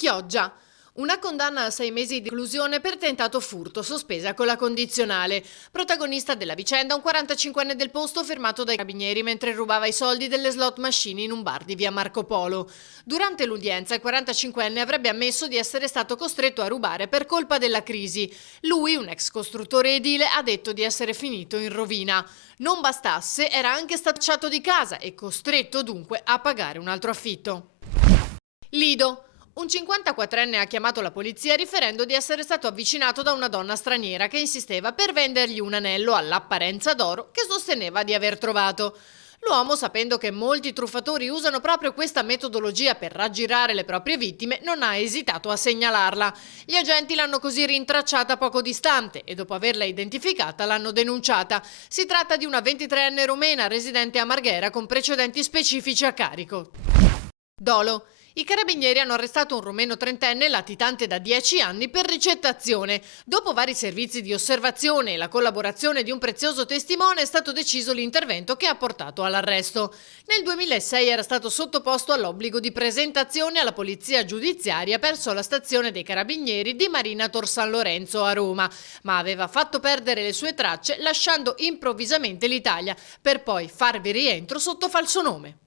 Chioggia. Una condanna a 6 mesi di reclusione per tentato furto, sospesa con la condizionale. Protagonista della vicenda, un 45enne del posto fermato dai carabinieri mentre rubava i soldi delle slot machine in un bar di via Marco Polo. Durante l'udienza il 45enne avrebbe ammesso di essere stato costretto a rubare per colpa della crisi. Lui, un ex costruttore edile, ha detto di essere finito in rovina. Non bastasse, era anche stato cacciato di casa e costretto dunque a pagare un altro affitto. Lido. Un 54enne ha chiamato la polizia riferendo di essere stato avvicinato da una donna straniera che insisteva per vendergli un anello all'apparenza d'oro che sosteneva di aver trovato. L'uomo, sapendo che molti truffatori usano proprio questa metodologia per raggirare le proprie vittime, non ha esitato a segnalarla. Gli agenti l'hanno così rintracciata poco distante e dopo averla identificata l'hanno denunciata. Si tratta di una 23enne romena residente a Marghera con precedenti specifici a carico. Dolo. I carabinieri hanno arrestato un romeno trentenne latitante da 10 anni per ricettazione. Dopo vari servizi di osservazione e la collaborazione di un prezioso testimone è stato deciso l'intervento che ha portato all'arresto. Nel 2006 era stato sottoposto all'obbligo di presentazione alla polizia giudiziaria presso la stazione dei carabinieri di Marina Tor San Lorenzo a Roma, ma aveva fatto perdere le sue tracce lasciando improvvisamente l'Italia per poi farvi rientro sotto falso nome.